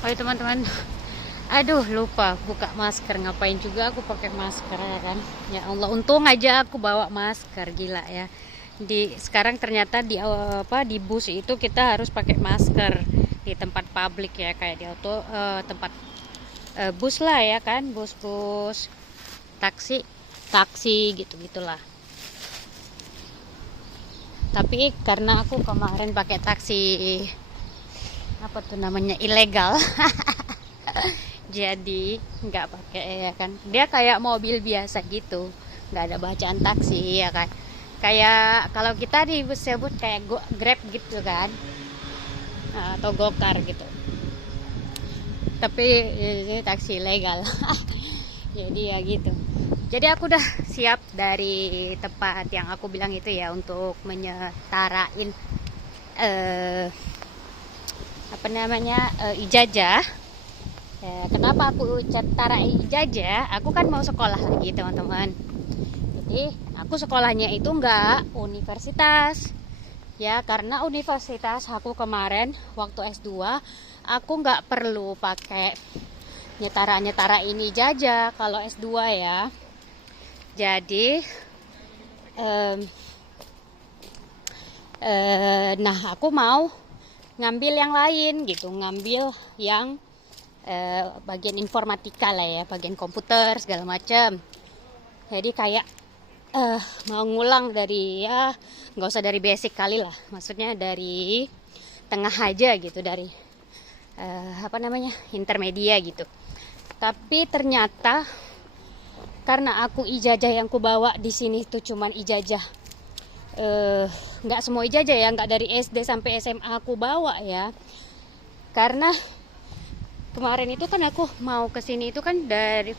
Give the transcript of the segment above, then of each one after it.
Oh ya teman-teman, aduh lupa buka masker. Ngapain juga aku pakai masker ya kan? Ya Allah, untung aja aku bawa masker, gila ya. Di sekarang ternyata di bus itu kita harus pakai masker di tempat publik ya, kayak di tempat bus lah ya kan, bus-bus, taksi, taksi gitu-gitulah. Tapi karena aku kemarin pakai taksi apa tuh namanya ilegal, jadi nggak pakai ya kan, dia kayak mobil biasa gitu, nggak ada bacaan taksi ya kan, kayak kalau kita disebut kayak grab gitu kan. Nah, atau gokar gitu, tapi ini taksi ilegal. Jadi ya gitu, jadi aku udah siap dari tempat yang aku bilang itu ya untuk menyetarain eh, apa namanya ijazah. Ya, kenapa aku cetara ijazah? Aku kan mau sekolah lagi teman-teman. Jadi aku sekolahnya itu enggak universitas. Ya karena universitas aku kemarin waktu S2 aku nggak perlu pakai nyetara ini ijazah kalau S2 ya. Jadi em, nah aku mau ngambil yang lain gitu, ngambil yang bagian informatika lah ya, bagian komputer segala macam. Jadi kayak mau ngulang dari, ya nggak usah dari basic kali lah, maksudnya dari tengah aja gitu, dari apa namanya intermedia gitu. Tapi ternyata karena aku ijazah yang ku bawa di sini tuh cuman ijazah, nggak semua ijazah ya, nggak dari SD sampai SMA aku bawa ya. Karena kemarin itu kan aku mau kesini itu kan dari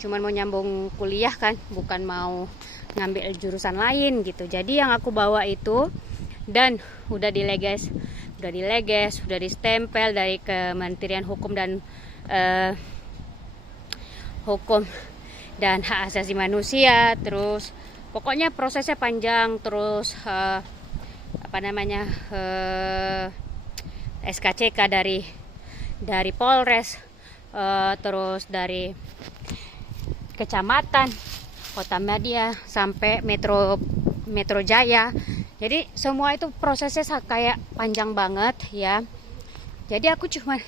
cuman mau nyambung kuliah kan, bukan mau ngambil jurusan lain gitu. Jadi yang aku bawa itu dan udah distempel dari Kementerian Hukum dan Hukum dan Hak Asasi Manusia. Terus pokoknya prosesnya panjang, terus apa namanya SKCK dari Polres, terus dari kecamatan, kota media, sampai Metro Jaya. Jadi semua itu prosesnya kayak panjang banget ya. Jadi aku cuma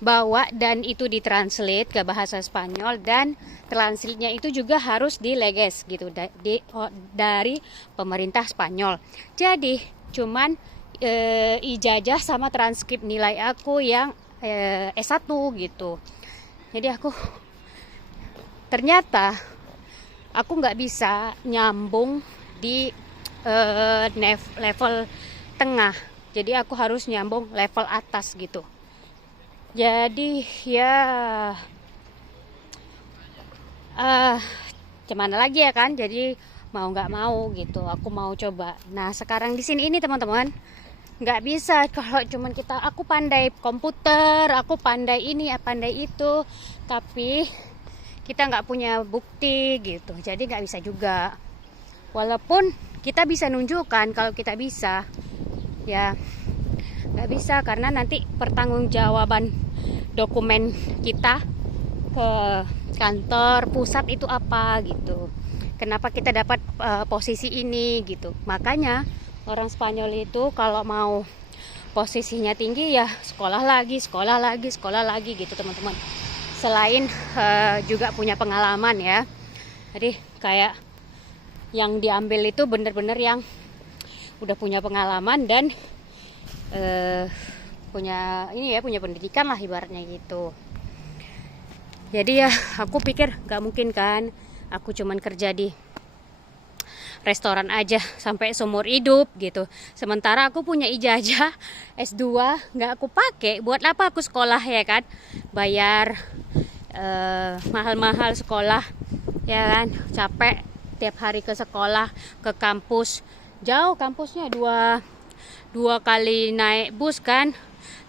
bawa dan itu ditranslate ke bahasa Spanyol, dan translate-nya itu juga harus dileges gitu dari pemerintah Spanyol. Jadi cuman ijazah sama transkrip nilai aku yang S1 gitu. Jadi aku ternyata aku nggak bisa nyambung di level tengah. Jadi aku harus nyambung level atas gitu. Jadi ya gimana lagi ya kan. Jadi mau nggak mau gitu, aku mau coba. Nah sekarang di sini ini teman-teman, nggak bisa kalau cuman aku pandai komputer, aku pandai ini pandai itu, tapi kita nggak punya bukti gitu, jadi nggak bisa juga. Walaupun kita bisa nunjukkan kalau kita bisa, ya nggak bisa karena nanti pertanggungjawaban dokumen kita ke kantor pusat itu apa gitu, kenapa kita dapat posisi ini gitu. Makanya orang Spanyol itu kalau mau posisinya tinggi ya sekolah lagi gitu teman-teman. Selain juga punya pengalaman ya. Jadi kayak yang diambil itu bener-bener yang udah punya pengalaman dan punya pendidikan lah ibaratnya gitu. Jadi ya aku pikir gak mungkin kan aku cuman kerja di restoran aja sampai seumur hidup gitu. Sementara aku punya ijazah S2 nggak aku pakai. Buat apa aku sekolah ya kan? Bayar mahal-mahal sekolah ya kan? Capek tiap hari ke sekolah, ke kampus. Jauh kampusnya, dua kali naik bus kan.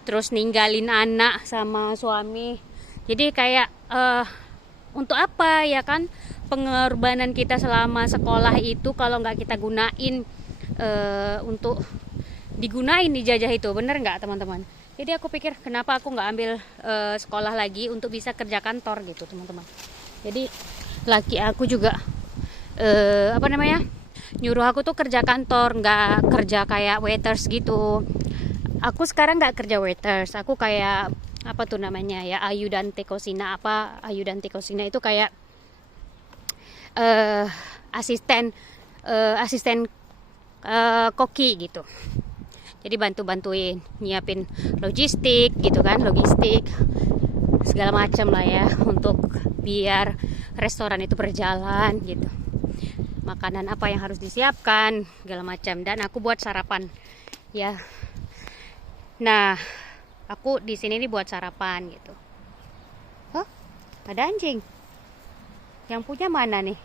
Terus ninggalin anak sama suami. Jadi kayak untuk apa ya kan? Pengorbanan kita selama sekolah itu kalau nggak kita gunain untuk digunain ijazah itu, bener nggak teman-teman? Jadi aku pikir kenapa aku nggak ambil sekolah lagi untuk bisa kerja kantor gitu teman-teman. Jadi laki aku juga apa namanya, nyuruh aku tuh kerja kantor, nggak kerja kayak waiters gitu. Aku sekarang nggak kerja waiters, aku kayak apa tuh namanya ya, ayudante kusina. Apa ayudante kusina itu kayak asisten asisten koki gitu. Jadi bantu-bantuin nyiapin logistik gitu kan, logistik segala macam lah ya, untuk biar restoran itu berjalan gitu. Makanan apa yang harus disiapkan segala macam, dan aku buat sarapan ya. Nah, aku di sini nih buat sarapan gitu. Oh, ada anjing. Yang punya mana nih?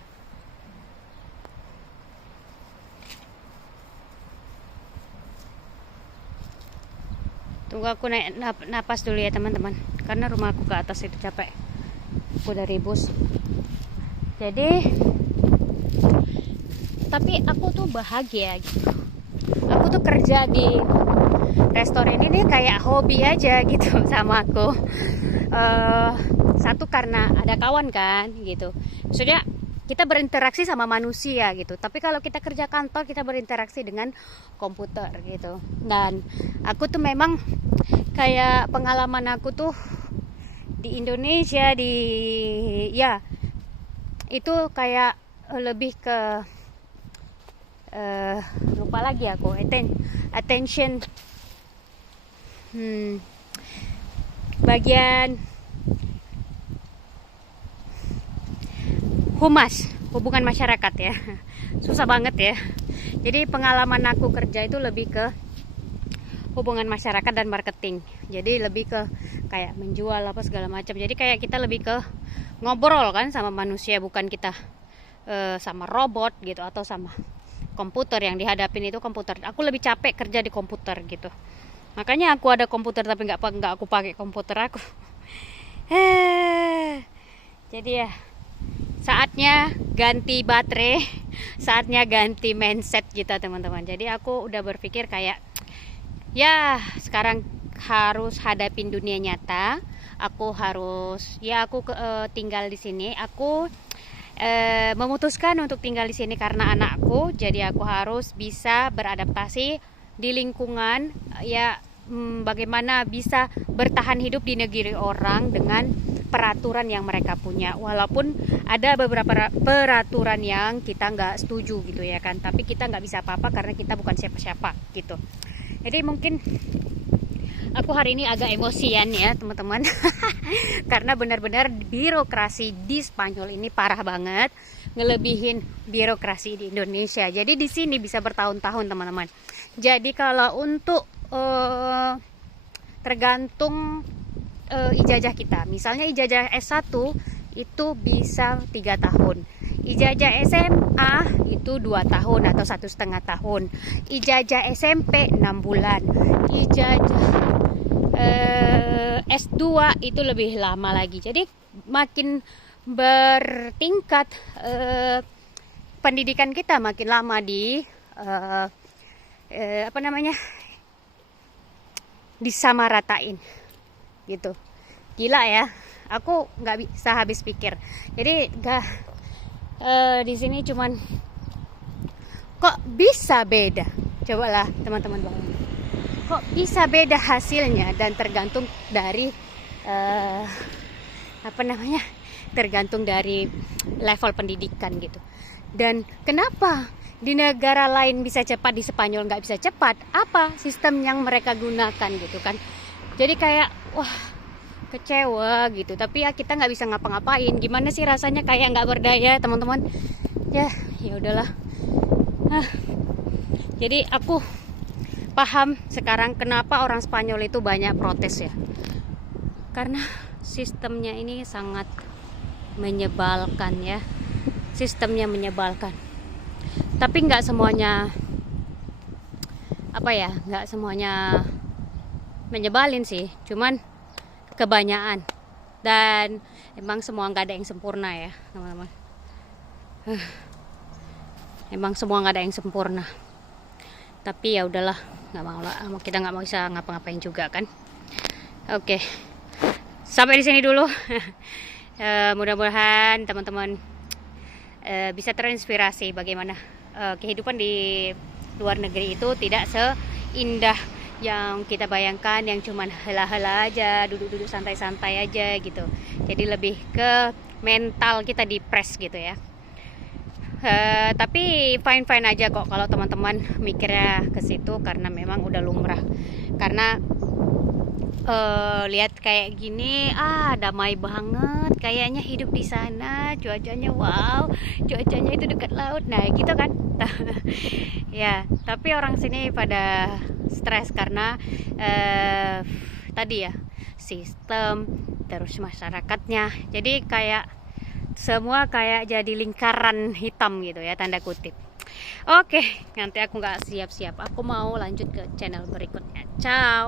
Tunggu aku naik napas dulu ya teman-teman, karena rumah aku ke atas itu capek. Aku dari bus. Jadi, tapi aku tuh bahagia gitu. Aku tuh kerja di restoran ini kayak hobi aja gitu sama aku. Satu karena ada kawan kan gitu. Maksudnya kita berinteraksi sama manusia gitu. Tapi kalau kita kerja kantor, kita berinteraksi dengan komputer gitu. Dan aku tuh memang kayak pengalaman aku tuh di Indonesia ya itu kayak lebih ke lupa lagi aku, attention bagian humas, hubungan masyarakat ya. Susah banget ya. Jadi pengalaman aku kerja itu lebih ke hubungan masyarakat dan marketing. Jadi lebih ke kayak menjual apa segala macam. Jadi kayak kita lebih ke ngobrol kan sama manusia, bukan kita sama robot gitu atau sama komputer. Yang dihadapin itu komputer. Aku lebih capek kerja di komputer gitu. Makanya aku ada komputer tapi nggak aku pakai komputer aku. Jadi ya, saatnya ganti baterai, saatnya ganti mindset kita teman-teman. Jadi aku udah berpikir kayak ya sekarang harus hadapin dunia nyata. Aku harus aku tinggal di sini. Aku memutuskan untuk tinggal di sini karena anakku. Jadi aku harus bisa beradaptasi di lingkungan ya, bagaimana bisa bertahan hidup di negeri orang dengan peraturan yang mereka punya, walaupun ada beberapa peraturan yang kita nggak setuju gitu ya kan, tapi kita nggak bisa apa-apa karena kita bukan siapa-siapa gitu. Jadi mungkin aku hari ini agak emosian ya teman-teman karena benar-benar birokrasi di Spanyol ini parah banget, ngelebihin birokrasi di Indonesia. Jadi di sini bisa bertahun-tahun teman-teman. Jadi kalau untuk tergantung ijazah kita, misalnya ijazah S1 itu bisa 3 tahun, ijazah SMA itu 2 tahun atau 1,5 tahun, ijazah SMP 6 bulan, ijazah S2 itu lebih lama lagi. Jadi makin bertingkat pendidikan kita, makin lama disamaratain gitu. Gila ya, aku nggak bisa habis pikir. Jadi di sini cuman kok bisa beda, cobalah teman-teman bayangin, kok bisa beda hasilnya, dan tergantung dari tergantung dari level pendidikan gitu. Dan kenapa di negara lain bisa cepat, di Spanyol nggak bisa cepat? Apa sistem yang mereka gunakan gitu kan? Jadi kayak wah, kecewa gitu. Tapi ya kita nggak bisa ngapa-ngapain. Gimana sih rasanya kayak nggak berdaya teman-teman? Ya udahlah. Jadi aku paham sekarang kenapa orang Spanyol itu banyak protes ya. Karena sistemnya ini sangat menyebalkan ya. Sistemnya menyebalkan. Tapi nggak semuanya nggak semuanya menyebalin sih, cuman kebanyakan. Dan emang semua nggak ada yang sempurna ya teman-teman. Emang semua nggak ada yang sempurna. Tapi ya udahlah, nggak mau lah, kita nggak mau bisa ngapa-ngapain juga kan. Oke, sampai di sini dulu. Mudah-mudahan teman-teman bisa terinspirasi bagaimana kehidupan di luar negeri itu tidak seindah yang kita bayangkan, yang cuman hela-hela aja, duduk-duduk santai-santai aja gitu. Jadi lebih ke mental kita depres gitu ya. Tapi fine-fine aja kok kalau teman-teman mikirnya ke situ, karena memang udah lumrah. Karena lihat kayak gini, damai banget kayaknya hidup di sana, cuacanya wow, cuacanya itu dekat laut, nah gitu kan. Ya, tapi orang sini pada stres karena tadi ya, sistem terus masyarakatnya, jadi kayak semua kayak jadi lingkaran hitam gitu ya, tanda kutip. Oke, nanti aku nggak siap-siap, aku mau lanjut ke channel berikutnya. Ciao.